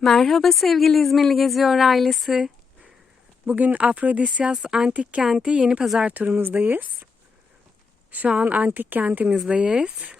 Merhaba sevgili İzmirli Geziyor ailesi. Bugün Afrodisyas Antik Kenti Yeni Pazar turumuzdayız. Şu an antik kentimizdeyiz.